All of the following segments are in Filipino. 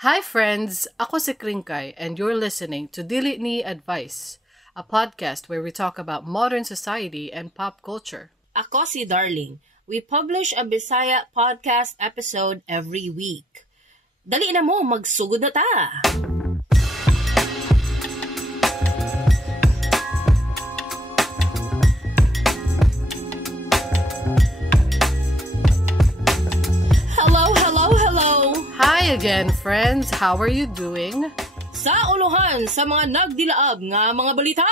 Hi friends! Ako si Kringkay and you're listening to Dili Ni Advice, a podcast where we talk about modern society and pop culture. Ako si Darling. We publish a Bisaya podcast episode every week. Dali na mo, magsugod na ta! Hello! Hi again friends! How are you doing? Sa uluhan sa mga nagdilaab nga mga balita,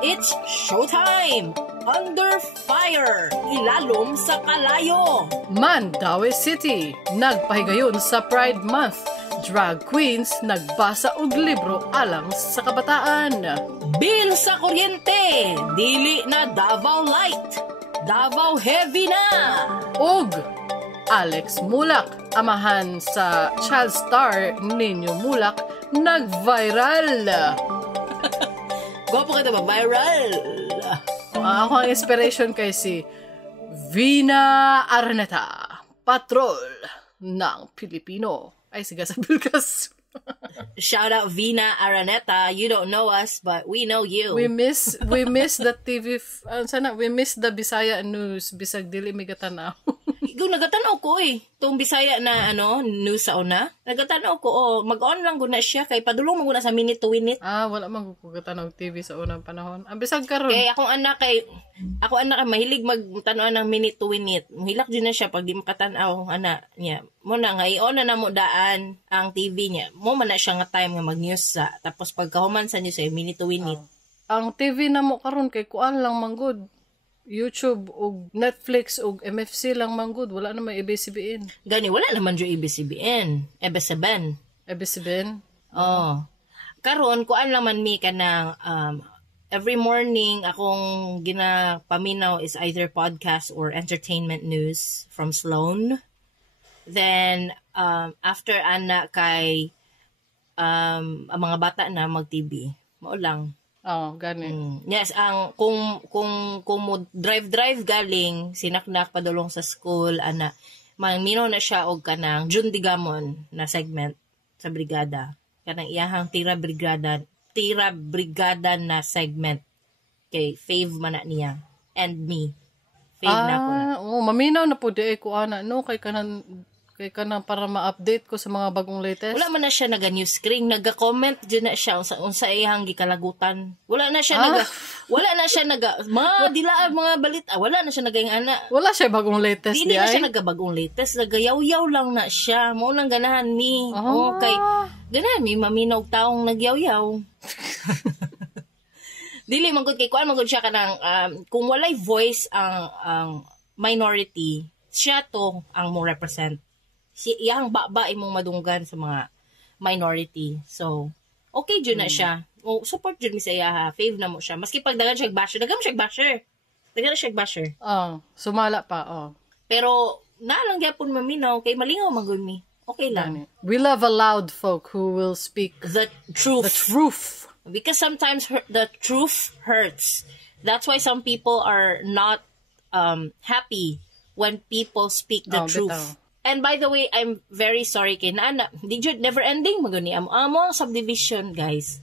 it's showtime! Under fire! Ilalom sa kalayo! Mandaue City, nagpahigayon sa Pride Month. Drag queens nagbasa og libro alang sa kabataan. Bill sa kuryente! Dili na Davao Light! Davao Heavy na! Og Alex Mulak, amahan sa child star Nino Mulak, nag-viral. Gwapo ka na ba? Viral! Ako ang inspiration kay si Vina Araneta, patrol ng Pilipino. Ay, sige, sabil kas. Shout out Vina Araneta. You don't know us, but we know you. We miss the TV, we miss the Bisaya news, bisag dili mi gatanaw. Ikaw nagatanaw ko Itong Bisaya na news sa una. Nagatanaw ko, mag-on lang guna siya kay padulong mo guna sa minute to minute. Wala man ko gatanaw TV sa unang panahon. Ang bisag karon. Kay ako anak mahilig magtanaw ng minute to minute. Muhilak din na siya pag di makatanaw ana niya. Mo na nga i-on na mo daan ang TV niya. Mo man na siya nga time nga mag-news sa. Tapos pagkahuman sa news ay minute to minute. Ang TV na mo karon kay kuan lang manggod. YouTube o Netflix o MFC lang manggod, wala naman ABS-CBN. Gani, wala naman yung ABS-CBN. ABS-CBN? Oh. Karon kuan naman mi ka ng every morning akong ginapaminaw is either podcast or entertainment news from Sloan. Then, after ana kay ang mga bata na mag-TV. Mao lang. Gani. Yes, kung mo drive galing sinaknak padulong sa school ana mangminaw na siya og kanang June Digamon na segment sa brigada. Kanang iyahang tira brigada na segment kay fave man na niya and me. Fave na ko na. Maminaw na po di ko ana no kay kanang para ma-update ko sa mga bagong latest. Wala man na siya naga-news screen, naga-comment dyan na siya unsa iyang gikalagutan. Wala na siya mga balita. Wala na siya nagayang Wala siya bagong latest Dili na siya nagabagong latest. Nagayaw-yaw lang na siya. Mo nang ganahan mi. Okay. Ganahan mi maminaw taong nagyaw-yaw. Dili man gud kay kuan man gud siya kanang kung walay voice ang minority, siya to ang mo represent. Iyang baba imong madunggan sa mga minority. So, okay dyan na siya. Support dyan mi sa iya ha. Fave na mo siya. Maski pag dagan siya basher. Sumala pa, Pero, naalang gyapon maminaw, kay malingaw magul mi. Okay lang. We love a loud folk who will speak the truth. The truth. Because sometimes the truth hurts. That's why some people are not happy when people speak the truth. Bitaw. And by the way, I'm very sorry kay naana. Di jud never ending maguni amo subdivision, guys.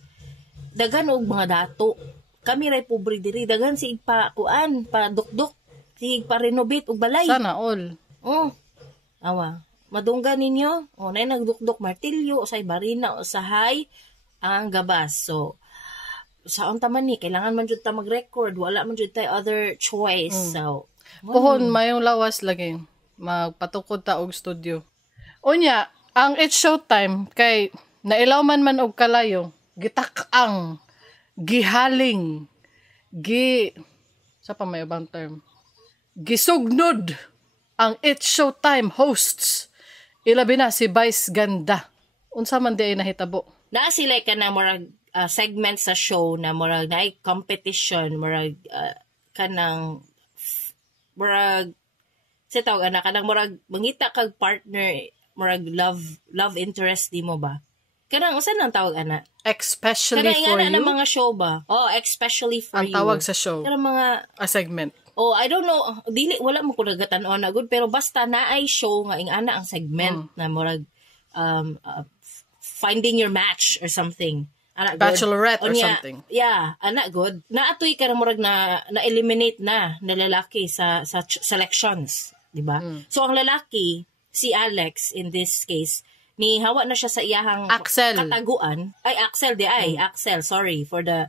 Dagan og mga dato. Kami ray pobre diri, dagan si pa kuan, pa dukduk, si pa renovate og balay. Sana all. Awa. Madunggan ninyo. Nay nagdukduk martilyo, usay barina, usahay ang gabas. So sa unta man ni kailangan man jud ta mag-record, wala man jud tay other choice. So Puhon mayong lawas lagi. Magpatukod ta og studio. Unya, ang It's Showtime kay nailaw man og kalayo, gitak-ang, gihaling, sa pa may ubang term, gisugnod ang It's Showtime hosts. Ilabi na si Vice Ganda. Unsa man di ay nahitabo? Naa sila ka na murag segment sa show na murag naay competition, murag kanang murag sa tawag anak kanang murag mangita kag partner, murag love interest di mo ba? Kanang usa nang tawag ana? Especially for you. Kanang mga show ba? Especially for ang you. Ang tawag sa show. Kanang mga segment. I don't know, dili wala mo ko nagatan-on na good pero basta naay show nga ing ana ang segment na murag finding your match or something. Anak Bachelorette or Unya, something. Yeah, anak good. Naatoy ka na murag na eliminate na lalaki sa selections, di ba? So ang lalaki, si Alex in this case, ni hawa na siya sa iyahang Axel. kataguan. Axel, sorry for the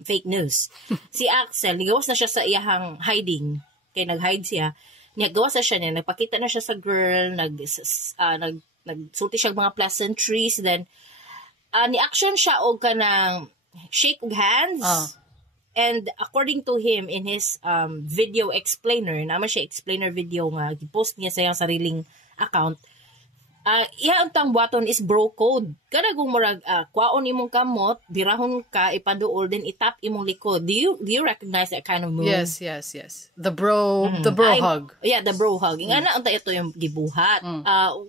fake news. Si Axel, nigawas na siya sa iyahang hiding. Kaya nag-hide siya. Nagawas na siya niya, nagpakita na siya sa girl, nagsulti siya mga pleasantries, then ni-action siya og kanang shake og hands. And according to him, in his video explainer, naman siya explainer video nga, gipost niya sa iyang sariling account, ang tang buhaton is bro code. Kada kung murag kwaon imong kamot, birahon ka ipaduol then itap imong likod. Do you recognize that kind of move? Yes. The bro hug. Yeah, the bro hug. Nga na unta ito yung gibuhat.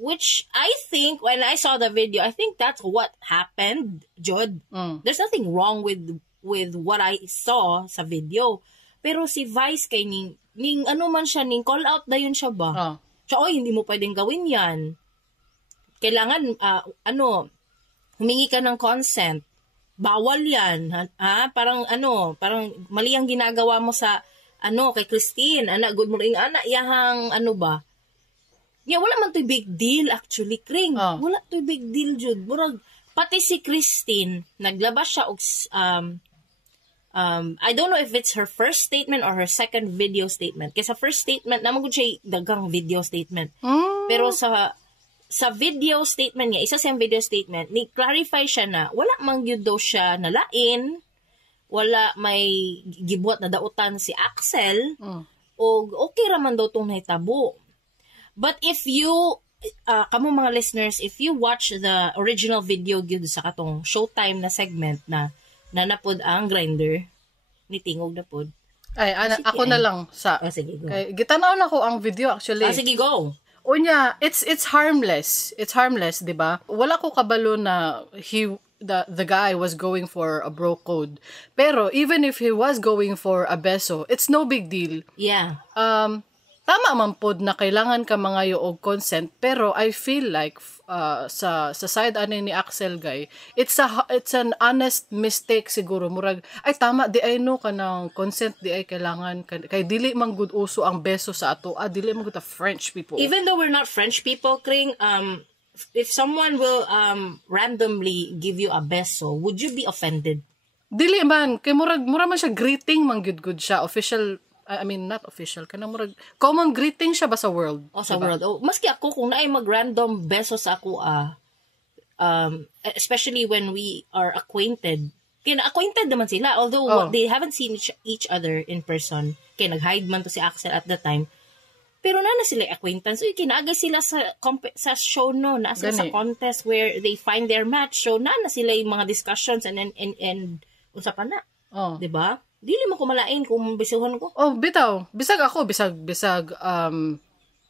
Which I think when I saw the video, I think that's what happened, Jod. There's nothing wrong with what I saw sa video. Pero si Vice kay ning ano man siya, ning call out dayon siya ba? So, hindi mo pwedeng gawin yan. Kailangan, humingi ka ng consent. Bawal yan. Parang mali ang ginagawa mo sa, kay Christine. Good morning, yahang, ba? Yeah, wala man to'y big deal, actually, Kring. Wala to'y big deal, Jude. Murag, pati si Christine, naglabas siya, I don't know if it's her first statement or her second video statement. Kasi sa first statement, naman ko siya dagang video statement. Pero sa video statement niya, isa siyang video statement, ni-clarify siya na wala mang yun daw siya nalain, wala may gibuhat na dautan si Axel, o okay raman daw itong nahitabo. But if you, kamo mga listeners, if you watch the original video yun sa katong Showtime na segment na napod ang grinder, ni Tingog na pod. Ako na lang sa... sige, go. Gitanaw na ko ang video actually. Sige, go. Unya, it's harmless. It's harmless, 'di ba? Wala ko kabalo na the guy was going for a bro code. Pero even if he was going for a beso, it's no big deal. Yeah. Tama man pod na kailangan ka mangayo og consent, pero I feel like sa side ani ni Axel guy, it's an honest mistake siguro. Murag ay tama di ay no kanang consent di ay kailangan kay dili man gud uso ang beso sa ato. Dili man gud ta French people. Even though we're not French people, Kring, if someone will randomly give you a beso, would you be offended? Dili man kay murag man siya greeting man gud siya, official. I mean, not official. Kanang murag common greeting siya ba sa world? Sa world. Maski ako, kung naay mag-random beso sa ako, especially when we are acquainted. Kaya acquainted naman sila. Although they haven't seen each other in person. Kaya nag-hide man to si Axel at the time. Pero na sila acquaintance. So, kinaagay sila sa show, no? Na sila sa contest where they find their match. So, na sila yung mga discussions and usapan na. Diba? Dili mo ko malain kung bisuhon ko. Bitaw. Bisag ako. Bisag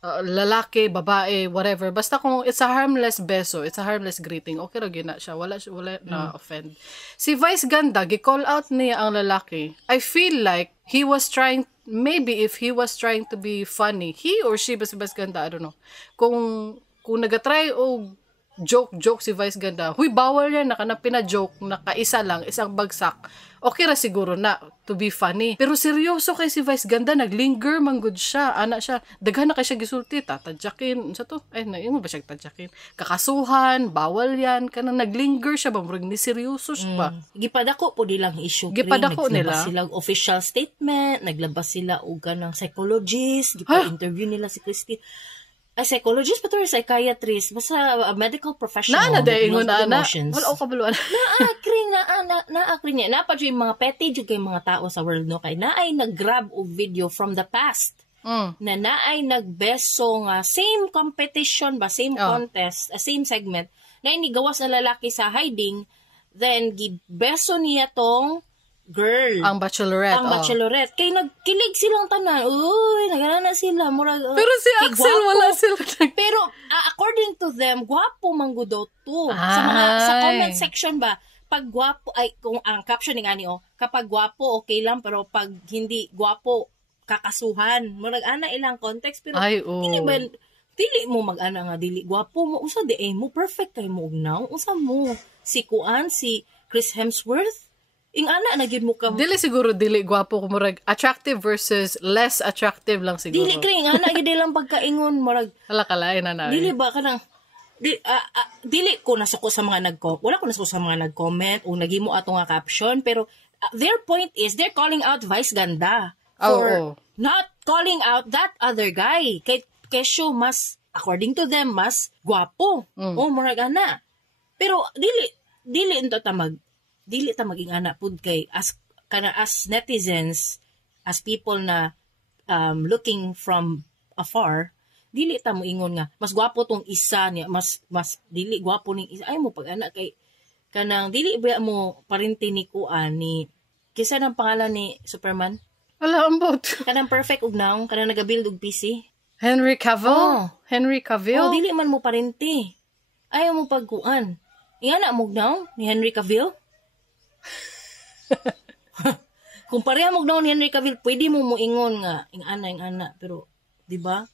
lalaki, babae, whatever. Basta kung it's a harmless beso, it's a harmless greeting, okay ra gyud na siya. Wala na offend. Si Vice ganda, gi-call out niya ang lalaki. I feel like he was trying, maybe if he was trying to be funny, he or she, si Vice ganda, I don't know. Kung nagatry o joke si Vice ganda, huy, bawal yan, pina-joke, nakaisa lang, isang bagsak. Okay ra siguro na to be funny. Pero seryoso kay si Vice ganda, naglinger man gud siya. Ana siya, daghan na kay siya gisulti, tadyakin. Sa to? Mo ba siya tadyakin? Kakasuhan, bawal yan. Kanang naglinger siya ba? Murag ni seryoso siya ba? Gipadako po nilang issue. Gipadako nila. Naglabas sila official statement, naglabas sila og ganang psychologist, gipa-interview nila si Christine. A psychologist pa to or psychiatrist, basta a medical professional. Ingon ana. Wala ko kabaluan. Naakring niya. Napa yung mga petty yung kay mga tao sa world, no? Kay naay nag-grab og video from the past. Na naay nagbeso nga same competition ba, same contest, same segment, na inigawas na lalaki sa hiding, then gibeso niya tong girl. Ang bachelorette. Kay nagkilig silang tanan. Uy, nagana sila. Pero si Axel wala sila. Pero according to them, gwapo manggudo to. Sa comment section ba, pag gwapo, ay kung ang caption nga ni kapag gwapo, okay lang, pero pag hindi gwapo, kakasuhan. Murag ana ilang context, pero Dili mo mag-ana nga dili gwapo mo usa di mo perfect kay mo ugnaw usa mo si Chris Hemsworth ing ana na gyud mo ka Dili siguro dili gwapo ko murag attractive versus less attractive lang siguro. dili kring ana gyud lang pagkaingon murag Hala kalain na na. dili ba kanang dili ko nasuko sa mga wala ko nasuko sa mga nag-comment o nagimo ato nga caption pero their point is they're calling out Vice ganda for not calling out that other guy kay kesyo mas according to them mas gwapo o murag ana pero dili ento dili ta maging ana pud kay as netizens as people na looking from afar dili ta mo ingon nga mas gwapo tong isa niya mas dili gwapo ning isa ay mo pag ana kay kanang dili ba mo parinti ni kuan ni kisa ng pangalan ni Superman Wala ambot. kanang perfect ug naong kanang nagabuild og PC Henry Cavill? Henry Cavill? dili man mo parinti ayaw mo pagkuan ingana mo naong ni Henry Cavill kung pareha mo naong ni Henry Cavill pwede mo ingon nga ingana pero di ba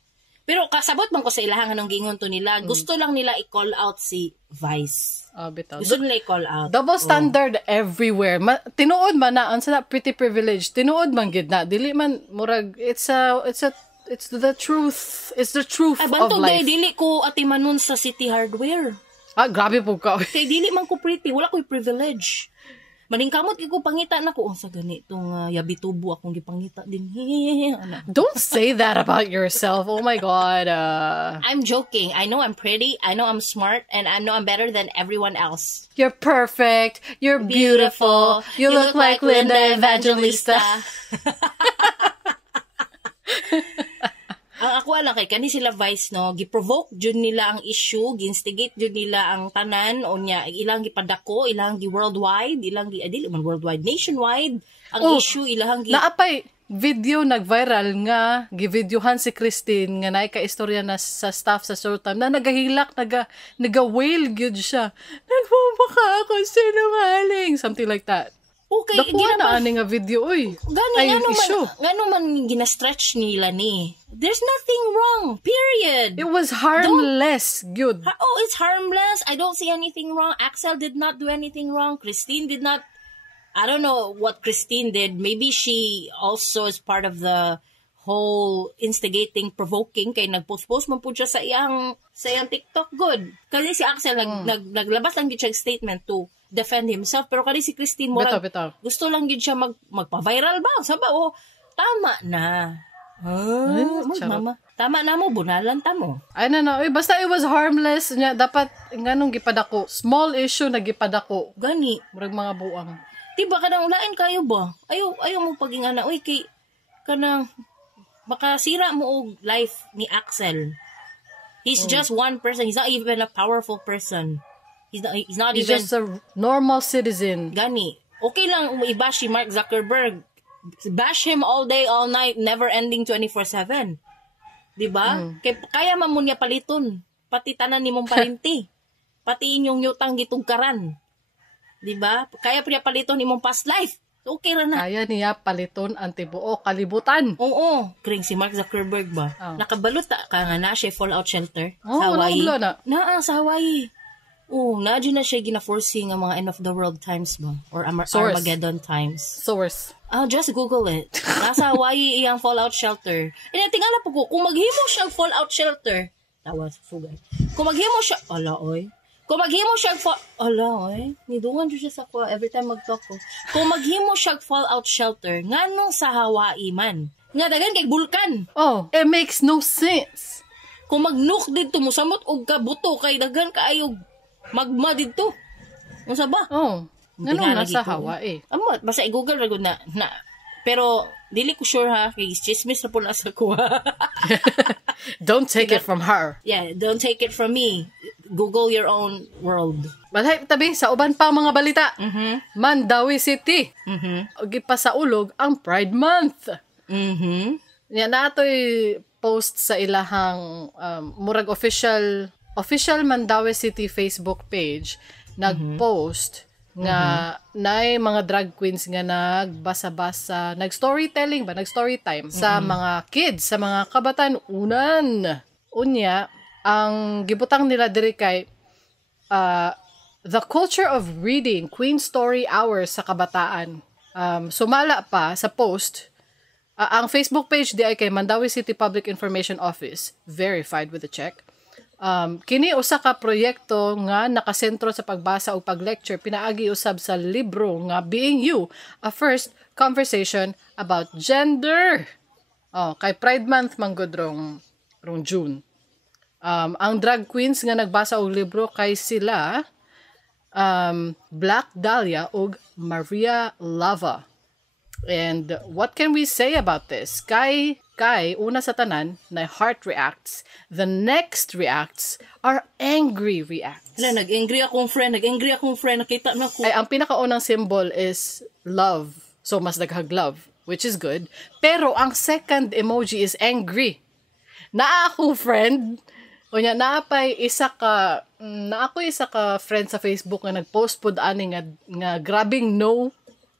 pero kasabot man ko sa ilahan anong giingon to nila gusto lang nila i-call out si Vice bitaw. gusto nila i-call out Double standard everywhere. Tinuod man na ang sa pretty privilege. Tinuod man gid na. Dili man murag it's the truth. It's the truth ay of bantog life. dili ko atimanon sa City Hardware Grabe po ka. kay dili man ko pretty wala ko'y privilege maningkamot ko pangita na ko sa ganitong yabitubo akong gipangita din ana. Don't say that about yourself. Oh my God. I'm joking. I know I'm pretty. I know I'm smart. And I know I'm better than everyone else. You're perfect. You're beautiful. You look like Linda Evangelista. Ang ako lang kay kani sila Vice no, giprovoke jud nila ang issue, ginstigate jud nila ang tanan o nya ilang gipadako, ilang gi worldwide, ilang gi dili man worldwide, nationwide ang issue ilang gi Naapay video nag-viral nga givideohan si Christine nga naay ka istorya na sa staff sa Showtime na nagahilak naga-wail gyud siya. Nagmamaka ako sinungaling, something like that. Okay, Dakuha na ani nga video oy. Gani issue. ngano man gina-stretch nila ni. There's nothing wrong. Period. It was harmless, good. It's harmless. I don't see anything wrong. Axel did not do anything wrong. Christine did not. I don't know what Christine did. Maybe she also is part of the whole instigating, provoking. Kay nagpost-post man po siya sa iyang TikTok. Good. Kasi si Axel naglabas lang siya statement to defend himself. Pero kani si Christine Morag, gusto lang yun siya magpa-viral ba? Sabi, tama na. Mama. Tama na mo, bunalan ta mo. Ay na, basta it was harmless. Nya, dapat, nganong gipadako. Small issue na gipadako. Gani. Murag mga buang. Diba, kanang ulain kayo ba? Ayaw mo paging ana. Uy, kay, kanang, makasira mo og life ni Axel. He's just one person. He's not even a powerful person. He's not He's even just a normal citizen. Gani. Okay lang i-bash si Mark Zuckerberg. Bash him all day, all night, never ending 24/7. Diba? Kaya man mo niya paliton. Pati tanan ni mong parinti. Pati inyong yutang gitugkaran. Diba? Kaya pa niya paliton ni mong past life. Okay ra na. Kaya niya paliton ang tibuok kalibutan. Oo. Kring si Mark Zuckerberg ba? Nakabalot ka nga na siya fallout shelter sa Hawaii. Sa Hawaii. Nadyo na siya gina-foresee nga mga end of the world times ba? Or Armageddon times. Source. Just Google it. Nasa Hawaii iyang fallout shelter. Tingala po ko, kung maghimo siyang fallout shelter, tawas, sugay. Kung maghimo siya, nidungan siya sa ko every time mag-talk ko. Kung maghimo siyang fallout shelter, nganong sa Hawaii man? Nga dagan kay bulkan. It makes no sense. Kung mag-nuke dito mo, samot og kabuto kay dagan kaayog magma dito. Unsa ba? Ganun nasa Hawaii. Basta i-google ra gud na. Pero dili ko sure ha, kay chismis na po na sa kuha. Don't take it from her. Yeah, don't take it from me. Google your own world. Balay tabi sa uban pa mga balita. Mandawi City. Gipasaulog ang Pride Month. Yan natoy post sa ilahang murag official Mandawi City Facebook page nag-post nga naay mga drag queens nga nagbasa-basa, nag-storytelling ba, nag-story time sa mga kids, sa mga kabataan unan. Unya, ang gibutang nila diri kay the culture of reading, Queen Story Hours sa kabataan. Sumala pa sa post, ang Facebook page di ay kay Mandawi City Public Information Office, verified with a check. Kini usa ka proyekto nga nakasentro sa pagbasa o pag-lecture pinaagi usab sa libro nga Being You, a first conversation about gender. Kay Pride Month manggod rong June. Ang drag queens nga nagbasa og libro kay sila Black Dahlia ug Maria Lava. And what can we say about this? Kay una sa tanan na heart reacts, the next reacts are angry reacts. Nag-angry akong friend, nakita na ko. Ay, ang pinakaunang symbol is love. So, mas daghag love, which is good. Pero, ang second emoji is angry. Naa ako friend, kunya naapay isa ka friend sa Facebook nga nag-post pod ani nga grabbing no,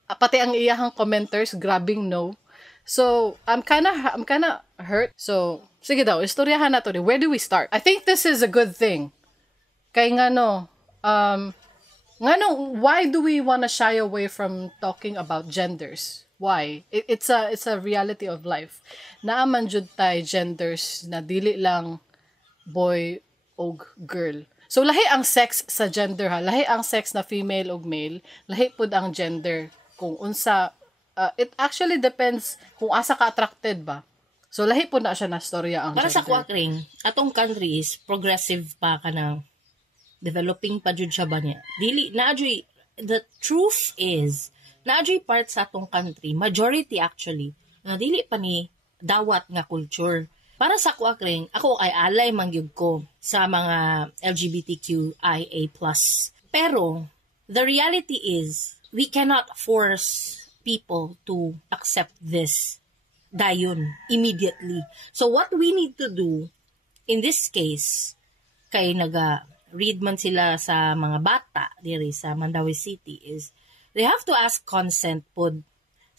pati ang iyahang commenters grabbing no. So I'm kinda hurt. So sige daw, istoryahan nato ni. Where do we start? I think this is a good thing. Kay why do we wanna shy away from talking about genders? Why? It's a reality of life. Naaman jud tay genders na dili lang boy o girl. So, lahi ang sex sa gender ha. Lahi ang sex na female o male. Lahi pud ang gender. Kung unsa, it actually depends kung asa ka attracted ba. So, lahi pud na siya na storya ang Para gender. sa kuwakring, atong country is progressive pa ka na developing pa jud siya ba niya. Dili, the truth is, naadyo'y part sa atong country, majority actually, na dili pa ni dawat nga culture. Para sa kuwakring, ako ay alay mangyug ko sa mga LGBTQIA+. Pero, the reality is, we cannot force people to accept this dayon immediately. So, what we need to do, in this case, kay naga-read man sila sa mga bata diri sa Mandawi City, is they have to ask consent pod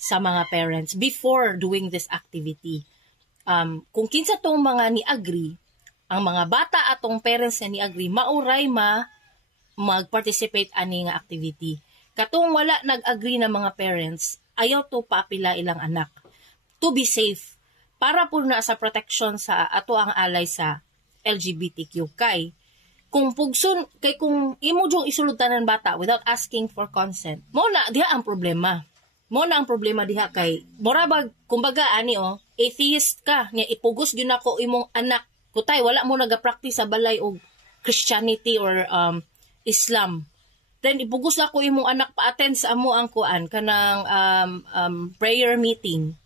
sa mga parents before doing this activity. Kung kinsa tong mga ni-agree, ang mga bata atong parents na ni-agree, mauray mag-participate ani nga activity. Katong wala nag-agree na mga parents, ayaw to paapila ilang anak. To be safe, para po na sa protection sa ato ang alay sa LGBTQ kay kung pugson kay kung imo jong isulutanan bata without asking for consent, mo na diha ang problema. Mo na ang problema diha kay morabag kumbaga ani atheist ka nga ipugos gyud nako imong anak kutay wala mo naga-practice sa balay og Christianity or Islam. Then ipugos ako imong anak pa-attend sa amo ang kuan kanang prayer meeting.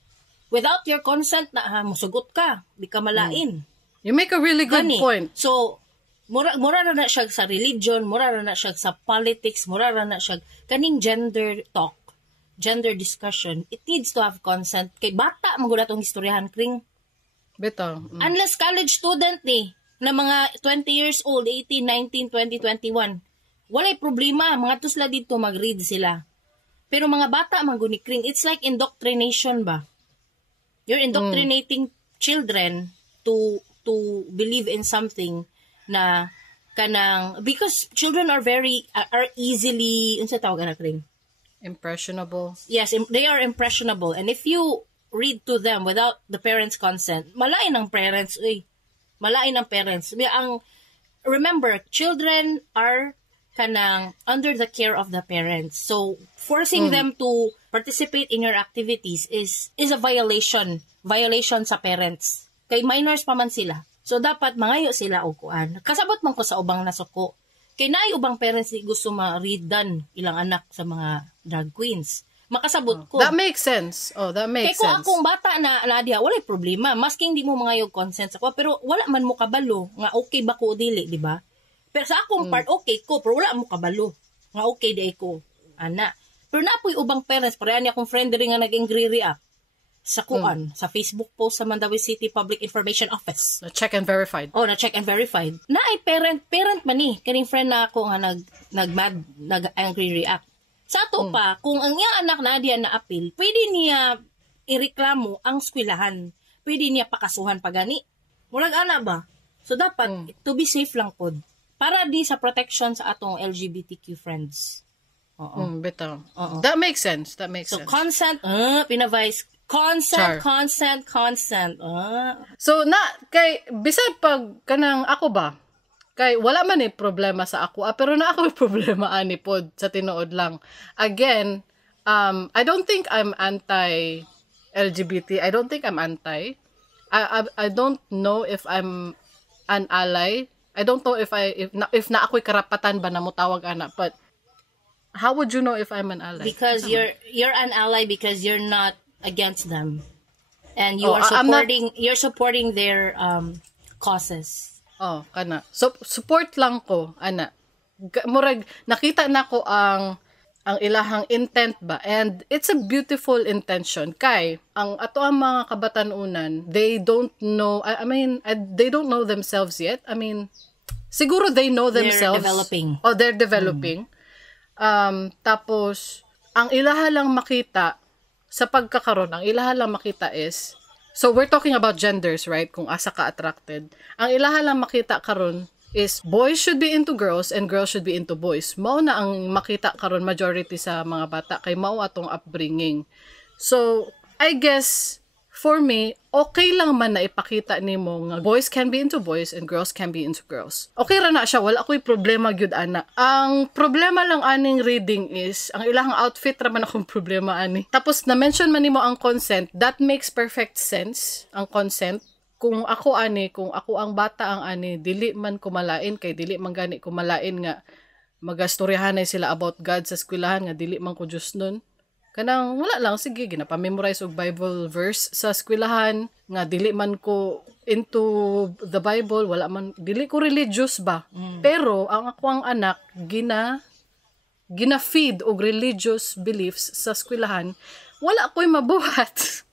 Without your consent na musugot ka, di ka malain. You make a really good point. So mura na siya sa religion, mura na siya sa politics, mura na siya kaning gender talk. Gender discussion, it needs to have consent. Kay bata, magula itong istoryahan, Kring. Beto. Unless college student na mga 20 years old, 18, 19, 20, 21, walay problema. Mga tusla dito, mag-read sila. Pero mga bata, maguni, Kring, it's like indoctrination ba? You're indoctrinating children to believe in something na kanang, because children are easily, unsa tawag na, Kring? Impressionable. Yes, they are impressionable. And if you read to them without the parents' consent, malain ang parents. Malain ang parents. Remember, children are kanang under the care of the parents. So, forcing them to participate in your activities is a violation. Violation sa parents. Kay minors pa man sila. So, dapat mangayo sila og kuan. Kasabot man ko sa ubang nasuko. Kay naay ubang parents di gusto ma-readan ilang anak sa mga drag queens. Makasabot ko. That makes sense. That makes sense. Kaya kung akong bata na diha, walay problema. Masking di mo mangayog consent sa ko, pero wala man mo kabalo nga okay ba ko dili, di ba? Pero sa akong part, okay ko, pero wala mo kabalo nga okay di ko. Ana. Pero napoy ubang parents, pareha niya akong friend rin nga nag-angry react sa kuan, sa Facebook post sa Mandawi City Public Information Office. Na-check and verified. Na-check and verified. Na ay parent man kaning friend na ako nga nag-angry react. Sa ato pa, kung ang iyang anak na diya na-appeal, pwede niya ireklamo ang eskwelahan. Pwede niya pakasuhan pa gani. Murag ana ba? So dapat to be safe lang pod. Para di sa protection sa atong LGBTQ friends. Oo. Bitaw. That makes sense. So consent, pinavise. Consent. So kay bisan pag kanang ako ba, kay wala man problema sa ako, pero na ako may problema ani pod sa tinuod lang. Again, I don't think I'm anti-LGBT. I don't think I'm anti. I don't know if I'm an ally. I don't know if na ako'y karapatan ba na mo tawag ana, but how would you know if I'm an ally? Because you're an ally because you're not against them, and you're supporting their causes. Kana. So support lang ko ana. Murag nakita na ko ang ilahang intent ba, and it's a beautiful intention kay ang ato ang mga kabatanunan, they don't know, they don't know themselves yet. Siguro they know themselves. They're developing. Tapos ang ilaha lang makita sa pagkakaroon, ang ilaha lang makita is, so we're talking about genders, right? Kung asa ka attracted. Ang ilaha lang makita karon is boys should be into girls and girls should be into boys. Mao na ang makita karon majority sa mga bata kay mao atong upbringing. So, I guess for me, okay lang man na ipakita nimo nga boys can be into boys and girls can be into girls. Okay ra na siya, wala ko'y problema gyud ana. Ang problema lang aning reading is ang ilang outfit ra man akong problema ani. Tapos na mention man nimo ang consent, that makes perfect sense ang consent. Kung ako ang bata ang ani, dili man kumalain kay dili man gani kumalain nga magastoryahan sila about God sa eskwelahan nga dili man ko Diyos nun. Kanang wala lang, sige, ginapa-memorize og Bible verse sa eskwelahan nga dili man ko into the Bible, wala man, dili ko religious ba. Pero ang ako ang anak gina-feed og religious beliefs sa eskwelahan, wala ko'y mabuhat.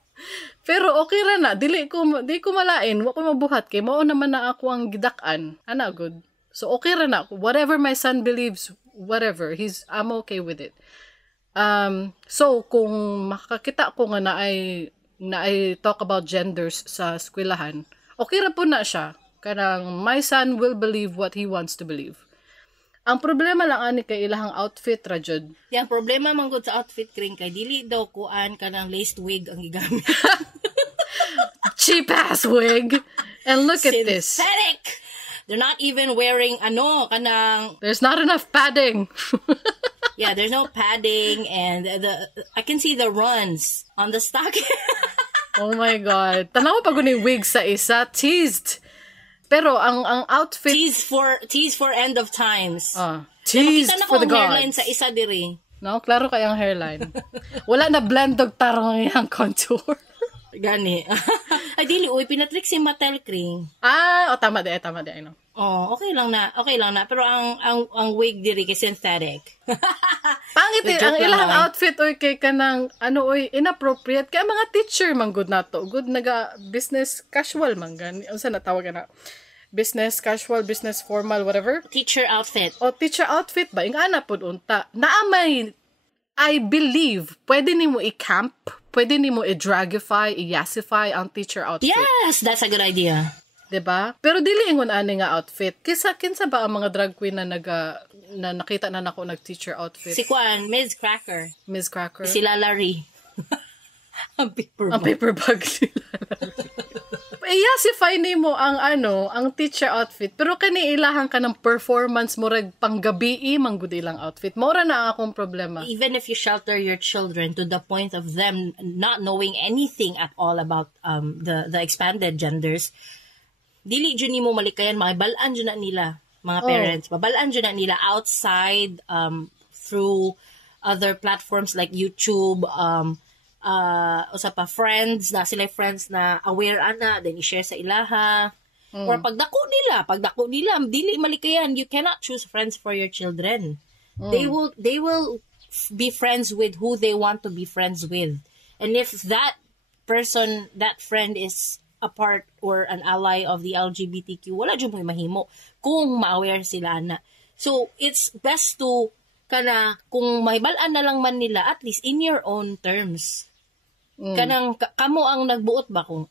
Pero okay ra na, di ko malain, wa ko mabuhat kay mao naman na ako ang gidak-an. Ana good. So okay ra na, whatever my son believes, whatever, I'm okay with it. So kung makakita ko nga na ay talk about genders sa eskwelahan, okay ra po na siya. Kanang my son will believe what he wants to believe. Ang problema lang ani kay ilahang outfit ra jud. Yang problema man gud sa outfit kring kay dili daw kuan kanang laced wig ang gigamit. Cheap ass wig. And look at this. Synthetic. They're not even wearing kanang there's not enough padding. Yeah, there's no padding and I can see the runs on the stocking. Oh my god. Tanaw pa guni wig sa isa, teased. Pero ang outfit tease for end of times. Tease for the gods. Hairline sa isa diri. No, klaro kay ang hairline. Wala na blend og tarong yang contour. Gani. Ay dili uy pinatrick si Mattel Kring. Tama di ano. Okay lang na. Pero ang wig diri kay synthetic. Pangit ang ilang outfit oy kay kanang inappropriate kay mga teacher man good nato. Good naga business casual man gani. Unsa na tawag na? Business casual, business formal, whatever. Teacher outfit. Teacher outfit ba? Ingana pod unta. Naamay, I believe, pwede nimo i-camp, pwede nimo i-dragify, i-yassify ang teacher outfit. Yes, that's a good idea. 'Di ba? Pero dili ingon ani nga outfit. Kinsa ba ang mga drag queen na nakita na nako nag-teacher outfit? Si Kwan, Ms. Cracker. Sila Larry. ang paper bag sila. I-yassify nimo ang teacher outfit, pero kani ilahan ka ng performance mo rag panggabi manggud ilang outfit. Mora na akong problema. Even if you shelter your children to the point of them not knowing anything at all about the expanded genders, dili jud nimo malikayan, mabalaan jud na nila mga parents. Mabalaan jud na nila outside through other platforms like YouTube, usa pa friends na aware ana then i-share sa ilaha or pagdako nila dili malikayan. You cannot choose friends for your children. They will be friends with who they want to be friends with, and if that friend is a part or an ally of the LGBTQ, wala jud mo mahimo kung ma-aware sila na. So it's best to kung mahibalaan na lang man nila, at least in your own terms. Kanang kamo ang nagbuot ba kung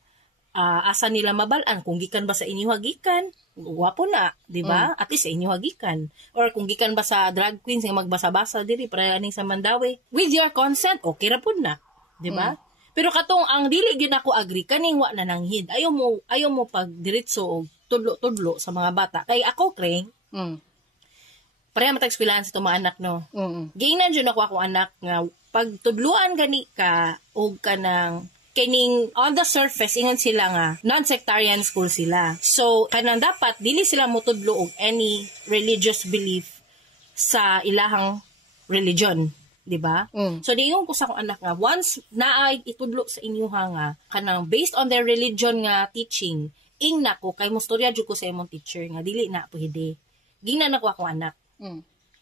asa nila mabalaan, kung gikan ba sa inyo gikan, Wapo na, di ba? At least sa inyo hagikan. Or kung gikan ba sa drag queens nga magbasa-basa diri para ani sa Mandawi, with your consent, okay ra pud na, di ba? Pero katong ang dili gyud ako agree kaning wa na nanghid. Ayaw mo pag diretso og tudlo-tudlo sa mga bata. Kay ako, Kring, pareha matag eskwelahan sa itong mga anak, no? Giingnan dyan ako akong anak nga, pag tudluan gani ka, o ka ng, kining on the surface, ingon sila nga, non-sectarian school sila. So, kanang dapat, dili sila mutudlo og any religious belief sa ilahang religion. Diba? So, diingon ko sa akong anak nga, once naay itudlo sa inyo nga, kanang based on their religion nga teaching, ingna ko, kay mustorya dyan ko sa imong teacher nga, dili na pwede. Gingnan ako akong anak.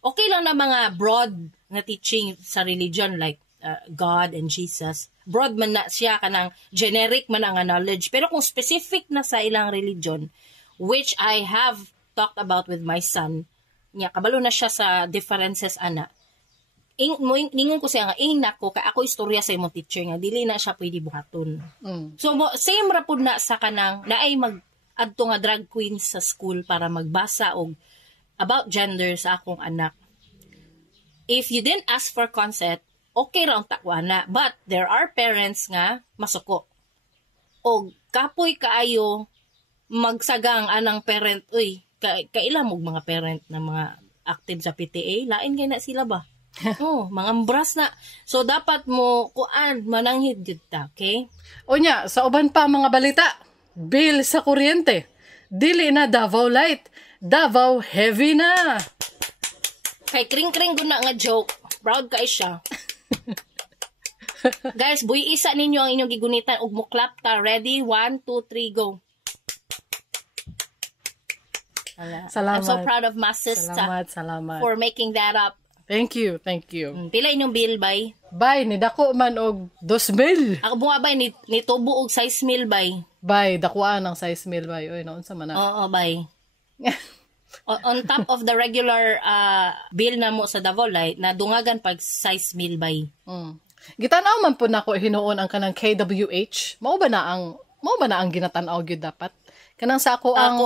Okay lang na mga broad na teaching sa religion like God and Jesus. Broad man na siya, kanang generic man ang knowledge. Pero kung specific na sa ilang religion, which I have talked about with my son, niya, kabalo na siya sa differences, ana. Ningon ko siya nga, nako, ka ako istorya sa imong teacher nga, dili na siya pwede buhaton. So, same ra pud na sa kanang, na ay adto nga drag queens sa school para magbasa og about gender sa akong anak. If you didn't ask for consent, okay ra ang takwa na. But there are parents nga masuko. O kapoy kaayo magsagang anang parent, uy, kaila mong mga parent na mga active sa PTA, lain kay na sila ba? Mga ambras na. So dapat mo kuan mananghid gyud ta, okay? Unya, sa uban pa mga balita, bill sa kuryente. Dili na Davao Light, Davao Heavy na. Kay kring-kring guna nga joke. Proud kay siya. Guys, buhi isa ninyo ang inyong gigunitan ug mo clap ta. Ready? 1, 2, 3, go. Salamat. I'm so proud of my sister Salamat. for making that up. Thank you. Pila inyong bill, bay? Bay, nidako man og 2,000. Ako bunga, bay, ni tubo og 6,000, bay. Bay, dakuan ang 6,000 bay. Oy, naunsa man na. Oo, bay. On top of the regular bill na mo sa Davao Light, na dungagan pag 6,000, bay. Gitanaw man po nako hinuon ang kanang KWH. Mao ba na ang ginatanaw gyud dapat? Kanang sa ako ang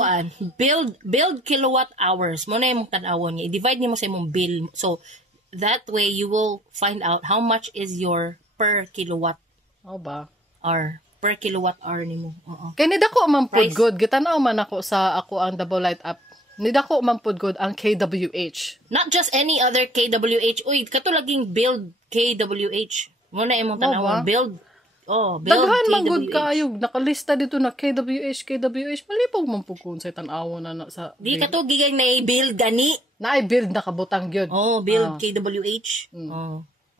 build kilowatt hours mo na imong tan-awon niya. I-divide niyo mo sa imong bill. So that way you will find out how much is your per kilowatt. ba? Or per kilowatt hour nimo. Oo. Kay nidako man pud good. Gitanaw man ako sa ako ang Davao Light app. Nidako man pud good ang KWH. Not just any other KWH. Uy, kato laging build KWH. Mo na imong tan-awon. Build Daghan man good kayo. Nakalista dito na KWH. Malipog man pud kun sa tan-awon na sa. Di ka to gigay na i-build gani. Na i-build nakabutang gyud. Build KWH.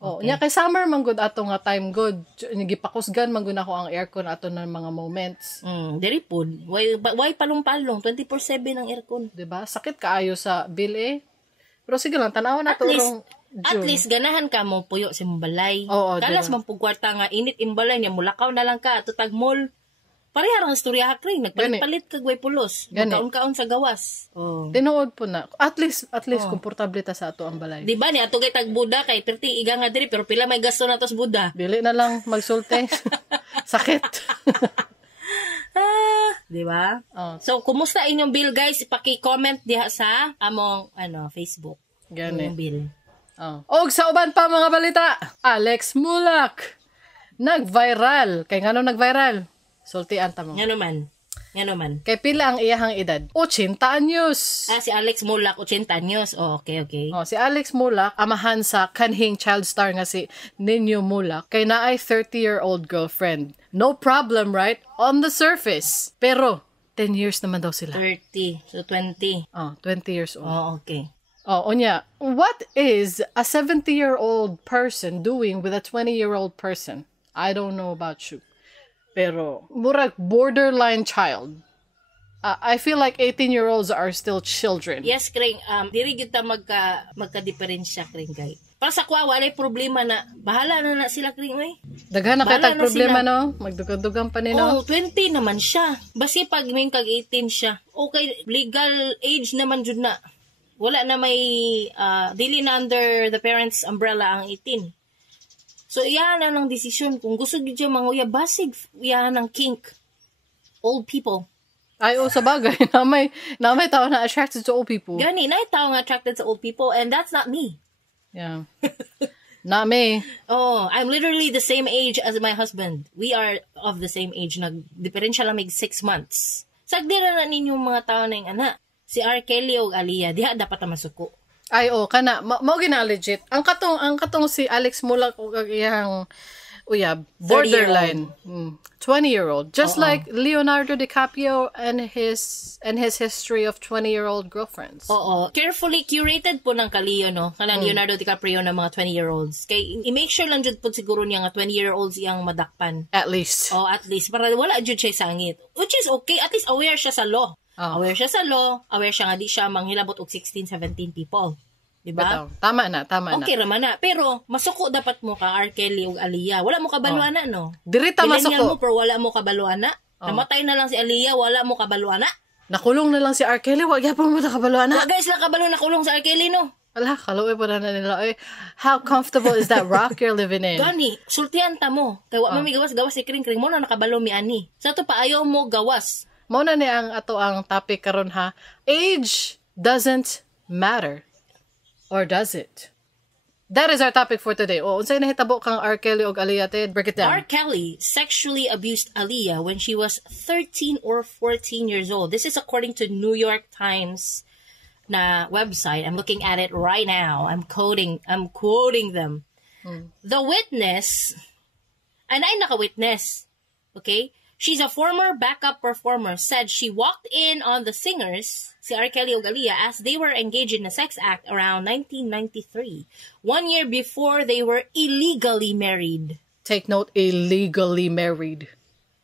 Okay. Nya kay summer man good ato nga time good. Gipakusgan man gud ako ang aircon ato ng mga moments. Diri pud. Why palong-palong 24/7 ang aircon. Diba? Sakit kaayo sa bill eh. Pero sige lang tanawan nato rong At least ganahan ka mo puyo sa mong balay. diba? Kalas man pug kwarta nga init imbalay niya mulakaw na lang ka ato tagmol. Pareha ang istorya hakring nagpalit kag way pulos. Kaon-kaon sa gawas. Tinuod po na. At least komportable ta sa ato ang balay. Di ba ni ato kay tagbuda kay perti iga nga diri pero pila may gasto na tos buda. Dili na lang magsulte. Sakit. Di ba? So kumusta inyong bill guys? Paki-comment diha sa among Facebook. Gani. Inyong bill. Og sa uban pa mga balita, Alex Mulak nag-viral. Kay ngano nag-viral? Sultian ta mo. Nga naman. Kay pila ang iyahang edad? 80 anyos. Si Alex Mulak 80 anyos. Okay. Si Alex Mulak amahan sa kanhing child star nga si Nino Mulak kay naay 30-year-old girlfriend. No problem, right? On the surface. Pero 10 years naman daw sila. 30. So 20. 20 years old. Okay. Onya, what is a 70-year-old person doing with a 20-year-old person? I don't know about you. Pero, murag borderline child. I feel like 18-year-olds are still children. Yes, Kring. Diri gyud ta magka-diferensya, Kring, kay. Para sa kuwa, walay problema na. Bahala na sila, Kring, oy. Daghan na katag problema, no? Magdugang pa ni, no? 20 naman siya. Basi pag may kag 18 siya. Okay, legal age naman jud na. Wala na may dili na under the parents' umbrella ang 18. So, iyahan na ng desisyon. Kung gusto nyo manguya, basig iyahan ng kink. Old people. Ay, sa bagay. Na may tao na attracted to old people. Gani, na tao nga attracted sa old people, and that's not me. Yeah. Not me. Oh, I'm literally the same age as my husband. We are of the same age. Nag-diferensya lang 6 months. Sagdira na ninyong mga tao na yung anak. Si R. Kelly o Aliyah, diha dapat na masuko. Ay, kana. Mao gina legit. Ang katong si Alex Mulak o iyang borderline. 20-year-old. Just like Leonardo DiCaprio and his history of 20-year-old girlfriends. Oo. Carefully curated po ng kaliyo, no? Kanang Leonardo DiCaprio na mga 20-year-olds. Kay, i-make sure lang jud po siguro niya nga 20-year-olds iyang madakpan. At least. Oh, at least. Para wala jud siya sangit. Which is okay. At least aware siya sa law. Aware siya sa law. Aware siya nga di siya manghilabot og 16, 17 people. Diba? Tama na. Okay raman na. Pero, masuko dapat mo ka, R. Kelly o Aliyah. Wala mo kabaluana, no? Dirita Millennial masuko. mo, pero wala mo kabaluana. Namatay na lang si Aliyah, wala mo kabaluana. Nakulong na lang si R. Kelly, wag yapon mo ta kabaluana. Guys, lang kabalo nakulong sa R. Kelly, no? Ala, kaluoy pa na nila. Ay, how comfortable is that rock you're living in? Gani, sultihan ta mo. Kaya wala may gawas si Kring-Kring mo na nakabalo mi ani. Sa to pa, ayaw mo gawas. Mauna ni ang topic karon ha. Age doesn't matter. Or does it? That is our topic for today. Unsay nahitabo kang R. Kelly og Aliyah, Ted? Break it down. R. Kelly sexually abused Aliyah when she was 13 or 14 years old. This is according to New York Times na website. I'm looking at it right now. I'm quoting them. The witness, and I naka-witness, okay? She's a former backup performer, said she walked in on the singers, si R. Kelly o Aliyah, as they were engaged in a sex act around 1993, 1 year before they were illegally married. Take note, illegally married.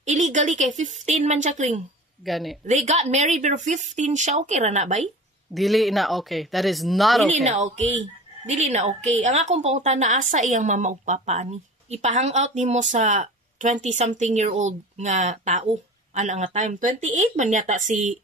Illegally kay 15 man siya, Kling. Gani. They got married pero 15 siya, okay ra na, bay? Dili na okay. That is not okay. Dili na okay. Ang akong pangutan na asa iyang mama o papa ni. Ipa-hangout ni mo sa 20-something-year-old nga tao. Ana nga time. 28 man yata si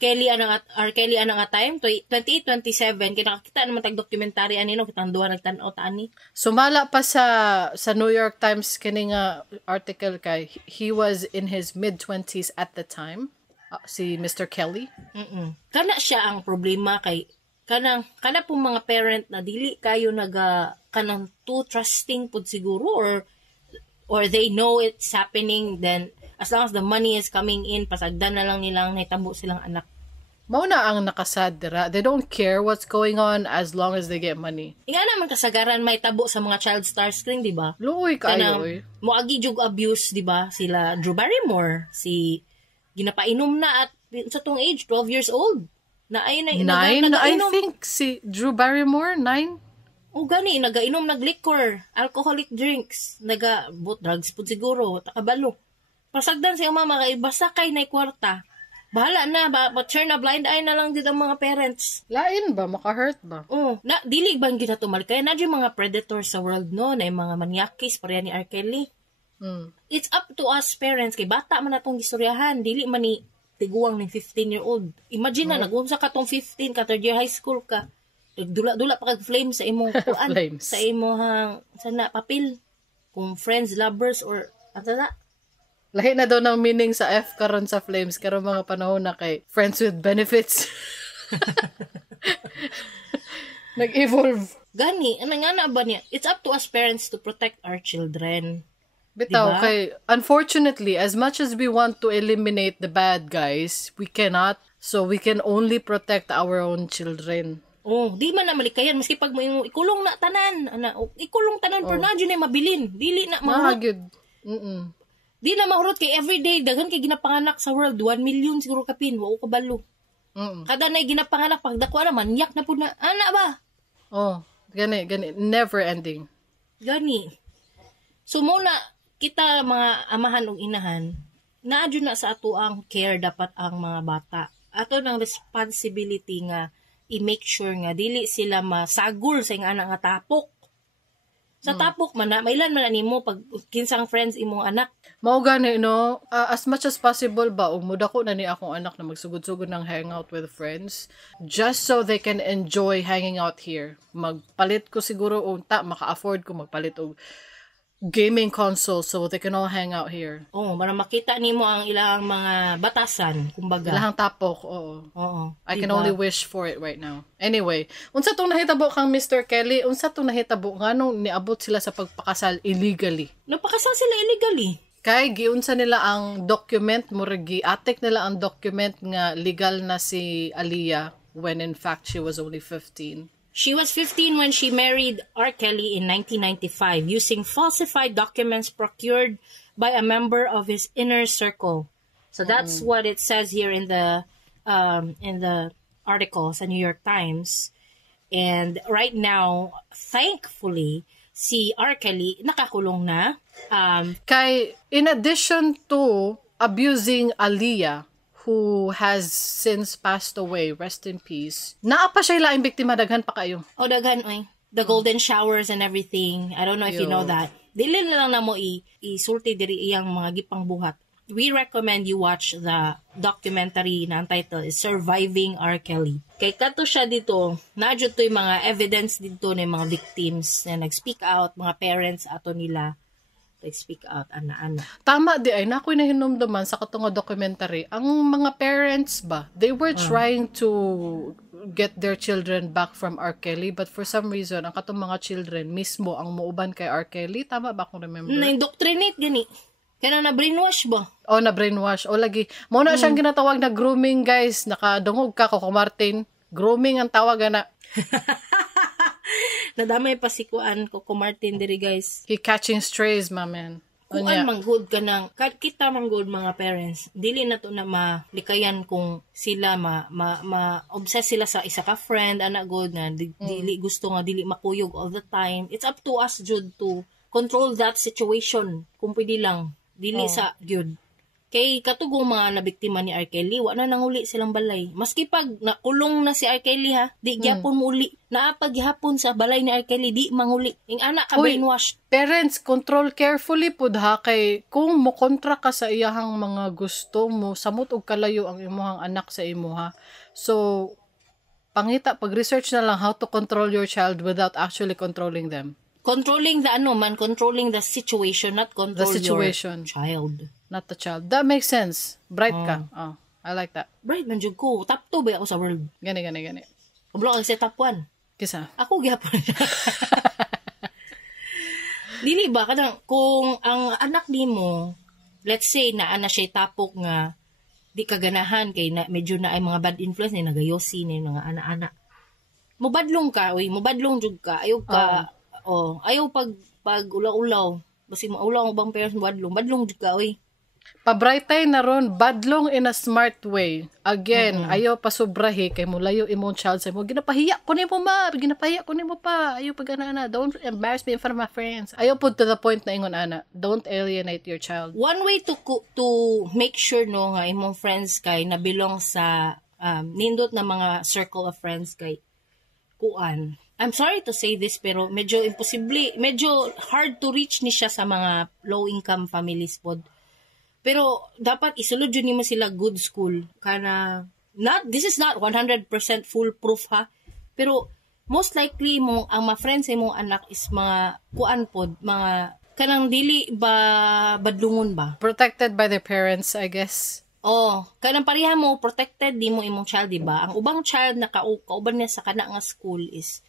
Kelly R. Kelly nga time. 28, 27. Kaya nakakita naman tag-documentary anino. Kitang duha nagtanaw ta ani. Sumala pa sa New York Times kini nga article kay he was in his mid-20s at the time. Si Mr. Kelly. Kana siya ang problema kay kana pong mga parent na dili kayo kanang too trusting pud siguro or they know it's happening, then as long as the money is coming in, pasagdan na lang nilang nahitabo silang anak. Mauna ang nakasad dira. They don't care what's going on as long as they get money. Nga naman kasagaran may tabo sa mga child star screen, di ba? Luoy kayo eh. Moagi jug abuse, di ba? Sila Drew Barrymore, si ginapainom na at sa tong age, 12 years old. Na ayun na 9? I think si Drew Barrymore, 9? O gani, nagainom, nagliquor, alcoholic drinks, both drugs po siguro, takabalo. Pasagdan siya mama, kay basta kay na kwarta. Bahala na, turn a blind eye na lang dito ang mga parents. Lain ba? Maka-hurt ba? Dili bang kita tumal? Kaya na yung mga predators sa world, no? Na yung mga manyakis, pareha ni R. Kelly. It's up to us parents, kay bata man natong gistoryahan, dili man ni tiguang ng 15-year-old. Imagine na, nag-unsa ka tong 15, ka third year high school ka. Dula pa kag flame sa imong kuan, sa imong sana papel kung friends, lovers or ano na. Lahi na daw ng meaning sa F karon sa flames karon mga panahon na kay friends with benefits. Nag-evolve. Gani, ano nga na ba niya? It's up to us parents to protect our children. Bitaw, diba? kay unfortunately, as much as we want to eliminate the bad guys, we cannot. So we can only protect our own children. Di man na malikayan maski pag mo ikulong na tanan, ikulong tanan pero na na mabilin. Dili na mahurot. Di na mahurot kay everyday daghan kay ginapanganak sa world 1 million siguro kapin, wa ko kabalo. Kada na ginapanganak pagdako na manyak na pud na ana ba? Gani never ending. Gani. So muna kita mga amahan ug inahan, naadyo na sa ato ang care dapat ang mga bata. Ato ng responsibility nga i-make sure nga dili sila masagol sa nga anak nga tapok. Sa tapok man na, mailan man nimo pag kinsang friends imong anak. Mao gani no, as much as possible ba umudako na ni akong anak na magsugod-sugod ng hangout with friends just so they can enjoy hanging out here. Magpalit ko siguro unta maka-afford ko magpalit og gaming console so they can all hang out here. Oh, para makita nimo ang ilang mga batasan, kumbaga. Ilahang tapok, oo. Oo. I can diba? only wish for it right now. Anyway, unsa tong nahitabo kang Mr. Kelly? Unsa tong nahitabo nganong niabot sila sa pagpakasal illegally? Napakasal sila illegally. Kay giunsa nila ang document, murag giatek nila ang document nga legal na si Aaliyah when in fact she was only 15. She was 15 when she married R. Kelly in 1995 using falsified documents procured by a member of his inner circle. So that's what it says here in the article sa New York Times. And right now, thankfully, si R. Kelly nakakulong na. Kay in addition to abusing Aaliyah, who has since passed away, rest in peace. Naa pa siya laing biktima, daghan pa kayo. O daghan, oy. The golden showers and everything. I don't know if you know that. Dili na lang na mo isulti diri iyang mga gipang buhat. We recommend you watch the documentary na ang title is Surviving R. Kelly. Kay kato siya dito, nadyo to'y mga evidence dito ng mga victims na nag-speak out, mga parents ato nila speak out, ana-ana. Tama di ay, nakoy na hinumduman sa katong documentary, ang mga parents ba, they were trying to get their children back from R. Kelly, but for some reason, ang katong mga children mismo ang muuban kay R. Kelly. Tama ba akong remember? Na-indoctrinate gani. Kaya na-brainwash ba? O, na-brainwash. O, lagi. Muna siyang ginatawag na grooming, guys. Nakadungog ka, Coco Martin. Grooming ang tawag na. Nadamay pa si Kuan, Coco Martin diri guys. He catching strays, my man. Kuan manggod ka nang, kita manggod mga parents, dili na to na malikayan kung sila ma-obsess sila sa isa ka friend, anak good na, dili gusto nga, dili makuyog all the time. It's up to us, Jude, to control that situation. Kung pwede lang, dili sa, Jude. Kay katugong mga nabiktima ni R. Kelly, wala nang uli silang balay. Maski pag nakulong na si R. Kelly ha, di gyapon mo uli. Naapag gyapon sa balay ni R. Kelly, di manguli. Ing anak ka brainwashed. Parents, control carefully pud ha, kay kung mo kontra ka sa iyahang mga gusto mo, samot og kalayo ang imuhang anak sa imuha. So, pangita, pag-research na lang how to control your child without actually controlling them. Controlling controlling the situation, not control the situation. Your child. Not the child. That makes sense. Bright ka. Oh, I like that. Bright man jud ko. Top 2 ba ako sa world? Gani. Kablo kasi top 1. Kisa? Ako gyapon. Dili ba kadang kung ang anak nimo, let's say na ana siya tapok nga di kaganahan kay na, medyo na ay mga bad influence ni nagayosi ni mga anak-anak. Mubadlong ka, mubadlong jud ka. Ayaw pag ulaw-ulaw. Basi mo ulaw ang bang parents badlong jud ka oy. Pabrightay na ron, badlong in a smart way. Again, ayaw pa sobrahi kay mulayo imong child sa mo. Ginapahiya ko nimo ma, ginapahiya ko nimo pa. Ayaw pag ana, don't embarrass me in front of my friends. Ayaw pud to the point na ingon ana, don't alienate your child. One way to make sure no nga imong friends kay na belong sa nindot na mga circle of friends kay kuan. I'm sorry to say this pero medyo hard to reach ni siya sa mga low income families pod. Pero dapat isulod yun nimo sila good school kana this is not 100% foolproof ha. Pero most likely mo ang mga friends sa imong anak is mga kuan pod, mga kanang dili ba badlungon ba? Protected by their parents, I guess. Oh, kanang pareha mo protected di mo imong child, di ba? Ang ubang child na kauban niya sa kana nga school is